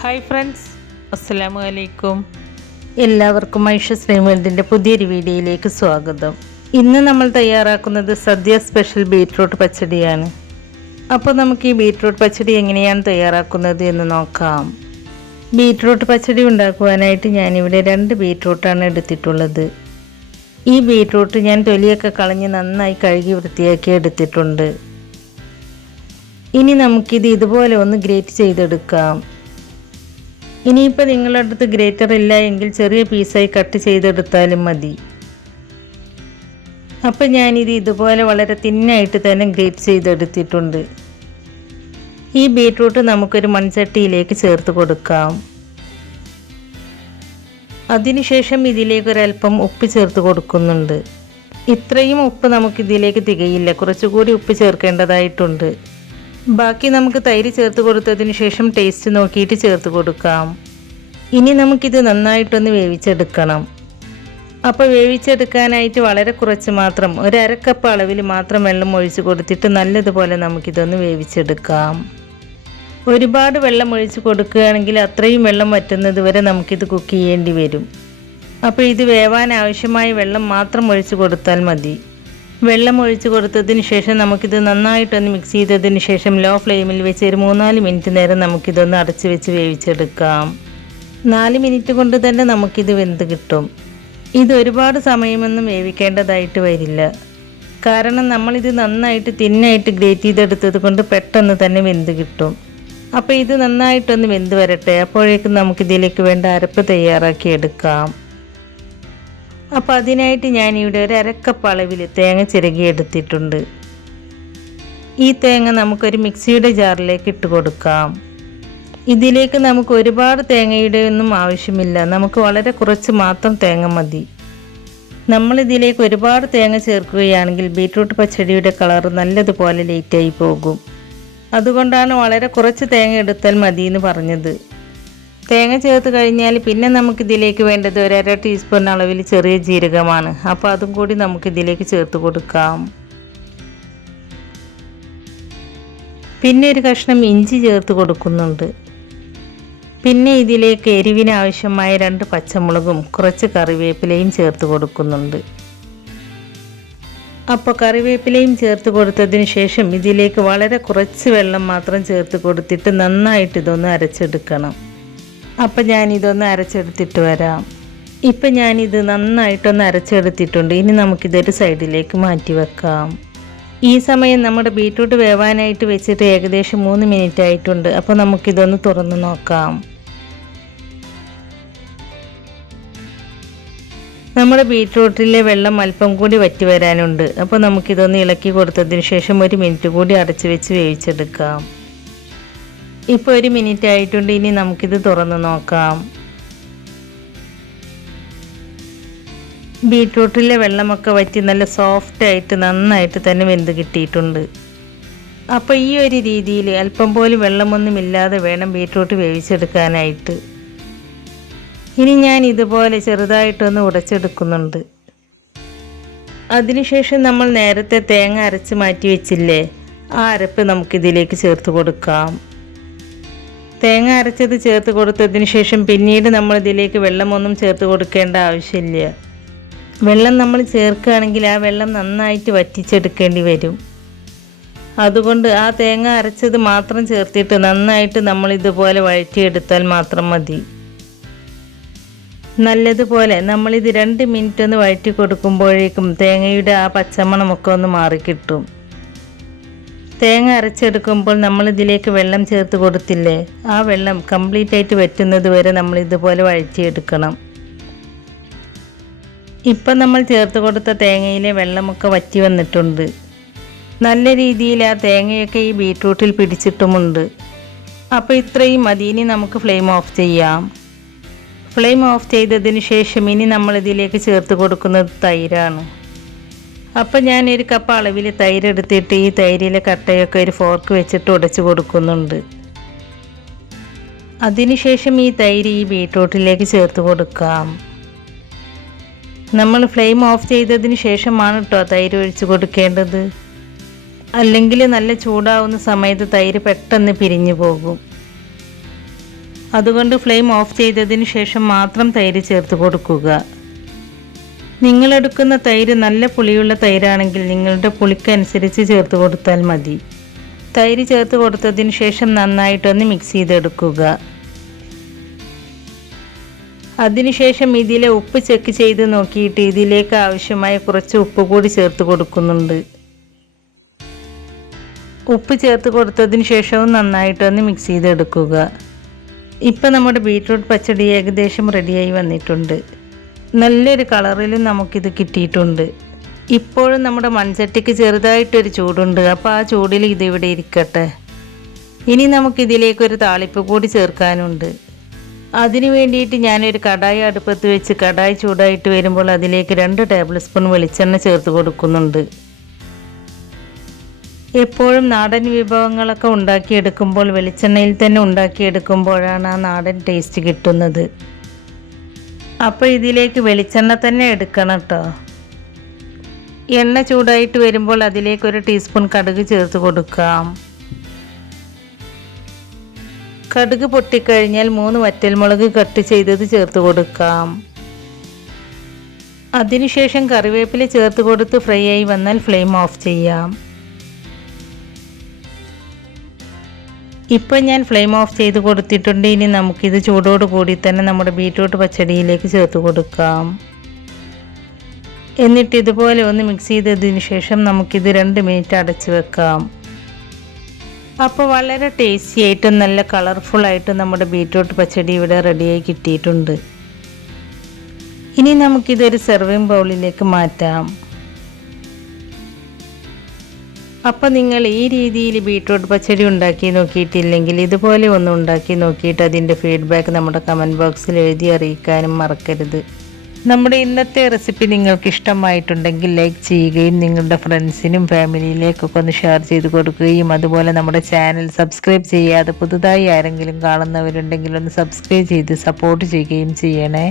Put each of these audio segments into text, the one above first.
Hi friends, അസ്സലാമു അലൈക്കും. എല്ലാവർക്കും ഐഷസ് വേൾഡിൻ്റെ പുതിയൊരു വീഡിയോയിലേക്ക് സ്വാഗതം. ഇന്ന് നമ്മൾ തയ്യാറാക്കുന്നത് സദ്യ സ്പെഷ്യൽ ബീറ്റ്റൂട്ട് പച്ചടിയാണ്. അപ്പോൾ നമുക്ക് ഈ ബീറ്റ്റൂട്ട് പച്ചടി എങ്ങനെയാണ് തയ്യാറാക്കുന്നത് എന്ന് നോക്കാം. ബീറ്റ്റൂട്ട് പച്ചടി ഉണ്ടാക്കുവാനായിട്ട് ഞാനിവിടെ 2 ബീറ്റ്റൂട്ടാണ് എടുത്തിട്ടുള്ളത്. ഈ ബീറ്റ്റൂട്ട് ഞാൻ തൊലിയൊക്കെ കളഞ്ഞ് നന്നായി കഴുകി വൃത്തിയാക്കി എടുത്തിട്ടുണ്ട്. ഇനി നമുക്കിത് ഇതുപോലെ ഒന്ന് ഗ്രേറ്റ് ചെയ്തെടുക്കാം. ഇനിയിപ്പോൾ നിങ്ങളുടെ അടുത്ത് ഗ്രേറ്റർ ഇല്ല എങ്കിൽ ചെറിയ പീസായി കട്ട് ചെയ്തെടുത്താലും മതി. അപ്പോൾ ഞാനിത് ഇതുപോലെ വളരെ തിന്നായിട്ട് തന്നെ ഗ്രേറ്റ് ചെയ്തെടുത്തിട്ടുണ്ട്. ഈ ബീറ്റ്റൂട്ട് നമുക്കൊരു മൺചട്ടിയിലേക്ക് ചേർത്ത് കൊടുക്കാം. അതിനുശേഷം ഇതിലേക്ക് ഒരല്പം ഉപ്പ് ചേർത്ത് കൊടുക്കുന്നുണ്ട്. ഇത്രയും ഉപ്പ് നമുക്കിതിലേക്ക് തികയില്ല, കുറച്ചുകൂടി ഉപ്പ് ചേർക്കേണ്ടതായിട്ടുണ്ട്. ബാക്കി നമുക്ക് തൈര് ചേർത്ത് കൊടുത്തതിന് ശേഷം ടേസ്റ്റ് നോക്കിയിട്ട് ചേർത്ത് കൊടുക്കാം. ഇനി നമുക്കിത് നന്നായിട്ടൊന്ന് വേവിച്ചെടുക്കണം. അപ്പോൾ വേവിച്ചെടുക്കാനായിട്ട് വളരെ കുറച്ച് മാത്രം, 1/2 കപ്പ് അളവിൽ മാത്രം വെള്ളം ഒഴിച്ച് കൊടുത്തിട്ട് നല്ലതുപോലെ നമുക്കിതൊന്ന് വേവിച്ചെടുക്കാം. ഒരുപാട് വെള്ളം ഒഴിച്ച് കൊടുക്കുകയാണെങ്കിൽ അത്രയും വെള്ളം വറ്റുന്നത് വരെ നമുക്കിത് കുക്ക് ചെയ്യേണ്ടി വരും. അപ്പോൾ ഇത് വേവാൻ ആവശ്യമായ വെള്ളം മാത്രം ഒഴിച്ച് കൊടുത്താൽ മതി. വെള്ളം ഒഴിച്ച് കൊടുത്തതിന് ശേഷം നമുക്കിത് നന്നായിട്ടൊന്ന് മിക്സ് ചെയ്തതിന് ശേഷം ലോ ഫ്ലെയിമിൽ വെച്ച് ഒരു 3-4 മിനിറ്റ് നേരം നമുക്കിതൊന്ന് അടച്ച് വെച്ച് വേവിച്ചെടുക്കാം. 4 മിനിറ്റ് കൊണ്ട് തന്നെ നമുക്കിത് വെന്ത് കിട്ടും. ഇത് ഒരുപാട് സമയമൊന്നും വേവിക്കേണ്ടതായിട്ട് വരില്ല, കാരണം നമ്മളിത് നന്നായിട്ട് തിന്നായിട്ട് ഗ്രേറ്റ് ചെയ്തെടുത്തത് കൊണ്ട് പെട്ടെന്ന് തന്നെ വെന്ത് കിട്ടും. അപ്പോൾ ഇത് നന്നായിട്ടൊന്ന് വെന്ത് വരട്ടെ. അപ്പോഴേക്കും നമുക്കിതിലേക്ക് വേണ്ട അരപ്പ് തയ്യാറാക്കി എടുക്കാം. അപ്പോൾ അതിനായിട്ട് ഞാനിവിടെ 1/2 കപ്പ് അളവിൽ തേങ്ങ ചിരകി എടുത്തിട്ടുണ്ട്. ഈ തേങ്ങ നമുക്കൊരു മിക്സിയുടെ ജാറിലേക്ക് ഇട്ട് കൊടുക്കാം. ഇതിലേക്ക് നമുക്ക് ഒരുപാട് തേങ്ങയുടെ ഒന്നും ആവശ്യമില്ല, നമുക്ക് വളരെ കുറച്ച് മാത്രം തേങ്ങ മതി. നമ്മളിതിലേക്ക് ഒരുപാട് തേങ്ങ ചേർക്കുകയാണെങ്കിൽ ബീറ്റ്റൂട്ട് പച്ചടിയുടെ കളർ നല്ലതുപോലെ ലേറ്റായി പോകും. അതുകൊണ്ടാണ് വളരെ കുറച്ച് തേങ്ങ എടുത്താൽ മതി എന്ന് പറഞ്ഞത്. തേങ്ങ ചേർത്ത് കഴിഞ്ഞാൽ പിന്നെ നമുക്കിതിലേക്ക് വേണ്ടത് 1/2 ടീസ്പൂൺ അളവിൽ ചെറിയ ജീരകമാണ്. അപ്പോൾ അതും കൂടി നമുക്കിതിലേക്ക് ചേർത്ത് കൊടുക്കാം. പിന്നെ ഒരു കഷ്ണം ഇഞ്ചി ചേർത്ത് കൊടുക്കുന്നുണ്ട്. പിന്നെ ഇതിലേക്ക് എരിവിന് ആവശ്യമായ 2 പച്ചമുളകും കുറച്ച് കറിവേപ്പിലയും ചേർത്ത് കൊടുക്കുന്നുണ്ട്. അപ്പോൾ കറിവേപ്പിലയും ചേർത്ത് കൊടുത്തതിന് ശേഷം ഇതിലേക്ക് വളരെ കുറച്ച് വെള്ളം മാത്രം ചേർത്ത് കൊടുത്തിട്ട് നന്നായിട്ട് ഇതൊന്ന് അരച്ചെടുക്കണം. അപ്പം ഞാനിതൊന്ന് അരച്ചെടുത്തിട്ട് വരാം. ഇപ്പം ഞാനിത് നന്നായിട്ടൊന്ന് അരച്ചെടുത്തിട്ടുണ്ട്. ഇനി നമുക്കിതൊരു സൈഡിലേക്ക് മാറ്റി വെക്കാം. ഈ സമയം നമ്മുടെ ബീറ്റ്റൂട്ട് വേവാനായിട്ട് വെച്ചിട്ട് ഏകദേശം 3 മിനിറ്റ് ആയിട്ടുണ്ട്. അപ്പോൾ നമുക്കിതൊന്ന് തുറന്ന് നോക്കാം. നമ്മുടെ ബീറ്റ്റൂട്ടിലെ വെള്ളം അല്പം കൂടി വറ്റി വരാനുണ്ട്. അപ്പോൾ നമുക്കിതൊന്ന് ഇളക്കി കൊടുത്തതിന് ശേഷം 1 മിനിറ്റ് കൂടി അടച്ച് വെച്ച് വേവിച്ചെടുക്കാം. ഇപ്പോൾ 1 മിനിറ്റ് ആയിട്ടുണ്ട്. ഇനി നമുക്കിത് തുറന്ന് നോക്കാം. ബീറ്റ്റൂട്ടിലെ വെള്ളമൊക്കെ വറ്റി നല്ല സോഫ്റ്റായിട്ട് നന്നായിട്ട് തന്നെ വെന്ത് കിട്ടിയിട്ടുണ്ട്. അപ്പോൾ ഈ ഒരു രീതിയിൽ അല്പം പോലും വെള്ളമൊന്നുമില്ലാതെ വേണം ബീറ്റ്റൂട്ട് വേവിച്ചെടുക്കാനായിട്ട്. ഇനി ഞാൻ ഇതുപോലെ ചെറുതായിട്ടൊന്ന് ഉടച്ചെടുക്കുന്നുണ്ട്. അതിനുശേഷം നമ്മൾ നേരത്തെ തേങ്ങ അരച്ച് മാറ്റി വെച്ചില്ലേ, ആ അരപ്പ് നമുക്കിതിലേക്ക് ചേർത്ത് കൊടുക്കാം. തേങ്ങ അരച്ചത് ചേർത്ത് കൊടുത്തതിന് ശേഷം പിന്നീട് നമ്മളിതിലേക്ക് വെള്ളമൊന്നും ചേർത്ത് കൊടുക്കേണ്ട ആവശ്യമില്ല. വെള്ളം നമ്മൾ ചേർക്കുകയാണെങ്കിൽ ആ വെള്ളം നന്നായിട്ട് വറ്റിച്ചെടുക്കേണ്ടി വരും. അതുകൊണ്ട് ആ തേങ്ങ അരച്ചത് മാത്രം ചേർത്തിട്ട് നന്നായിട്ട് നമ്മളിതുപോലെ വഴറ്റിയെടുത്താൽ മാത്രം മതി. നല്ലതുപോലെ നമ്മളിത് 2 മിനിറ്റ് ഒന്ന് വഴറ്റി കൊടുക്കുമ്പോഴേക്കും തേങ്ങയുടെ ആ പച്ചമണമൊക്കെ ഒന്ന് മാറിക്കിട്ടും. തേങ്ങ അരച്ചെടുക്കുമ്പോൾ നമ്മളിതിലേക്ക് വെള്ളം ചേർത്ത് കൊടുത്തില്ലേ, ആ വെള്ളം കംപ്ലീറ്റ് ആയിട്ട് വറ്റുന്നത് വരെ നമ്മൾ ഇതുപോലെ വഴറ്റിയെടുക്കണം. ഇപ്പം നമ്മൾ ചേർത്ത് കൊടുത്ത തേങ്ങയിലെ വെള്ളമൊക്കെ വറ്റി വന്നിട്ടുണ്ട്. നല്ല രീതിയിൽ ആ തേങ്ങയൊക്കെ ഈ ബീറ്റ്റൂട്ടിൽ പിടിച്ചിട്ടുമുണ്ട്. അപ്പോൾ ഇത്രയും മതി. ഇനി നമുക്ക് ഫ്ലെയിം ഓഫ് ചെയ്യാം. ഫ്ലെയിം ഓഫ് ചെയ്തതിന് ശേഷം ഇനി നമ്മളിതിലേക്ക് ചേർത്ത് കൊടുക്കുന്നത് തൈരാണ്. അപ്പോൾ ഞാൻ 1 കപ്പ് അളവിൽ തൈര് എടുത്തിട്ട് ഈ തൈരിലെ കട്ടയൊക്കെ ഒരു ഫോർക്ക് വെച്ചിട്ട് ഉടച്ച് കൊടുക്കുന്നുണ്ട്. അതിനുശേഷം ഈ തൈര് ഈ ബീറ്റ്റൂട്ടിലേക്ക് ചേർത്ത് കൊടുക്കാം. നമ്മൾ ഫ്ലെയിം ഓഫ് ചെയ്തതിന് ശേഷമാണ് കേട്ടോ തൈര് ഒഴിച്ച് കൊടുക്കേണ്ടത്. അല്ലെങ്കിൽ നല്ല ചൂടാവുന്ന സമയത്ത് തൈര് പെട്ടെന്ന് പിരിഞ്ഞു പോകും. അതുകൊണ്ട് ഫ്ലെയിം ഓഫ് ചെയ്തതിന് ശേഷം മാത്രം തൈര് ചേർത്ത് കൊടുക്കുക. നിങ്ങളെടുക്കുന്ന തൈര് നല്ല പുളിയുള്ള തൈരാണെങ്കിൽ നിങ്ങളുടെ പുളിക്കനുസരിച്ച് ചേർത്ത് കൊടുത്താൽ മതി. തൈര് ചേർത്ത് കൊടുത്തതിന് ശേഷം നന്നായിട്ടൊന്ന് മിക്സ് ചെയ്തെടുക്കുക. അതിനുശേഷം ഇതിലെ ഉപ്പ് ചെക്ക് ചെയ്ത് നോക്കിയിട്ട് ഇതിലേക്ക് ആവശ്യമായ കുറച്ച് ഉപ്പ് കൂടി ചേർത്ത് കൊടുക്കുന്നുണ്ട്. ഉപ്പ് ചേർത്ത് കൊടുത്തതിന് ശേഷവും നന്നായിട്ടൊന്ന് മിക്സ് ചെയ്തെടുക്കുക. ഇപ്പം നമ്മുടെ ബീറ്റ്റൂട്ട് പച്ചടി ഏകദേശം റെഡിയായി വന്നിട്ടുണ്ട്. നല്ലൊരു കളറിലും നമുക്കിത് കിട്ടിയിട്ടുണ്ട്. ഇപ്പോഴും നമ്മുടെ മൺചട്ടിക്ക് ചെറുതായിട്ടൊരു ചൂടുണ്ട്. അപ്പോൾ ആ ചൂടിൽ ഇതിവിടെ ഇരിക്കട്ടെ. ഇനി നമുക്കിതിലേക്കൊരു താളിപ്പ് കൂടി ചേർക്കാനുണ്ട്. അതിന് വേണ്ടിയിട്ട് ഞാനൊരു കടായി അടുപ്പത്ത് വെച്ച് കടായി ചൂടായിട്ട് വരുമ്പോൾ അതിലേക്ക് 2 ടേബിൾ സ്പൂൺ വെളിച്ചെണ്ണ ചേർത്ത് കൊടുക്കുന്നുണ്ട്. എപ്പോഴും നാടൻ വിഭവങ്ങളൊക്കെ ഉണ്ടാക്കിയെടുക്കുമ്പോൾ വെളിച്ചെണ്ണയിൽ തന്നെ ഉണ്ടാക്കിയെടുക്കുമ്പോഴാണ് ആ നാടൻ ടേസ്റ്റ് കിട്ടുന്നത്. അപ്പോൾ ഇതിലേക്ക് വെളിച്ചെണ്ണ തന്നെ എടുക്കണം കേട്ടോ. എണ്ണ ചൂടായിട്ട് വരുമ്പോൾ അതിലേക്ക് 1 ടീസ്പൂൺ കടുക് ചേർത്ത് കൊടുക്കാം. കടുക് പൊട്ടിക്കഴിഞ്ഞാൽ 3 വറ്റൽമുളക് കട്ട് ചെയ്തത് ചേർത്ത് കൊടുക്കാം. അതിനുശേഷം കറിവേപ്പില ചേർത്ത് കൊടുത്ത് ഫ്രൈ ആയി വന്നാൽ ഫ്ലെയിം ഓഫ് ചെയ്യാം. ഇപ്പം ഞാൻ ഫ്ലെയിം ഓഫ് ചെയ്ത് കൊടുത്തിട്ടുണ്ട്. ഇനി നമുക്കിത് ചൂടോട് കൂടി തന്നെ നമ്മുടെ ബീറ്റ്റൂട്ട് പച്ചടിയിലേക്ക് ചേർത്ത് കൊടുക്കാം. എന്നിട്ട് ഇതുപോലെ ഒന്ന് മിക്സ് ചെയ്തതിന് ശേഷം നമുക്കിത് 2 മിനിറ്റ് അടച്ച് വെക്കാം. അപ്പോൾ വളരെ ടേസ്റ്റി ആയിട്ടും നല്ല കളർഫുള്ളായിട്ടും നമ്മുടെ ബീറ്റ്റൂട്ട് പച്ചടി ഇവിടെ റെഡിയായി കിട്ടിയിട്ടുണ്ട്. ഇനി നമുക്കിതൊരു സെർവിങ് ബൗളിലേക്ക് മാറ്റാം. അപ്പോൾ നിങ്ങൾ ഈ രീതിയിൽ ബീറ്റ്റൂട്ട് പച്ചടി ഉണ്ടാക്കി നോക്കിയിട്ടില്ലെങ്കിൽ ഇതുപോലെ ഒന്ന് ഉണ്ടാക്കി നോക്കിയിട്ട് അതിൻ്റെ ഫീഡ്ബാക്ക് നമ്മുടെ കമൻറ്റ് ബോക്സിൽ എഴുതി അറിയിക്കാനും മറക്കരുത്. നമ്മുടെ ഇന്നത്തെ റെസിപ്പി നിങ്ങൾക്ക് ഇഷ്ടമായിട്ടുണ്ടെങ്കിൽ ലൈക്ക് ചെയ്യുകയും നിങ്ങളുടെ ഫ്രണ്ട്സിനും ഫാമിലിയിലേക്കൊക്കെ ഒന്ന് ഷെയർ ചെയ്ത് കൊടുക്കുകയും അതുപോലെ നമ്മുടെ ചാനൽ സബ്സ്ക്രൈബ് ചെയ്യാതെ പുതുതായി ആരെങ്കിലും കാണുന്നവരുണ്ടെങ്കിൽ ഒന്ന് സബ്സ്ക്രൈബ് ചെയ്ത് സപ്പോർട്ട് ചെയ്യുകയും ചെയ്യണേ.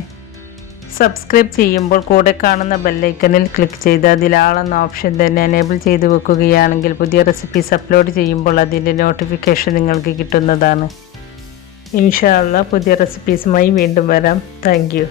സബ്സ്ക്രൈബ് ചെയ്യുമ്പോൾ കൂടെ കാണുന്ന ബെല്ലൈക്കണിൽ ക്ലിക്ക് ചെയ്ത് അതിൽ ആളെന്ന ഓപ്ഷൻ തന്നെ എനേബിൾ ചെയ്ത് വെക്കുകയാണെങ്കിൽ പുതിയ റെസിപ്പീസ് അപ്ലോഡ് ചെയ്യുമ്പോൾ അതിൻ്റെ നോട്ടിഫിക്കേഷൻ നിങ്ങൾക്ക് കിട്ടുന്നതാണ്. ഇൻഷാ അല്ലാഹ് പുതിയ റെസിപ്പീസുമായി വീണ്ടും വരാം. Thank you.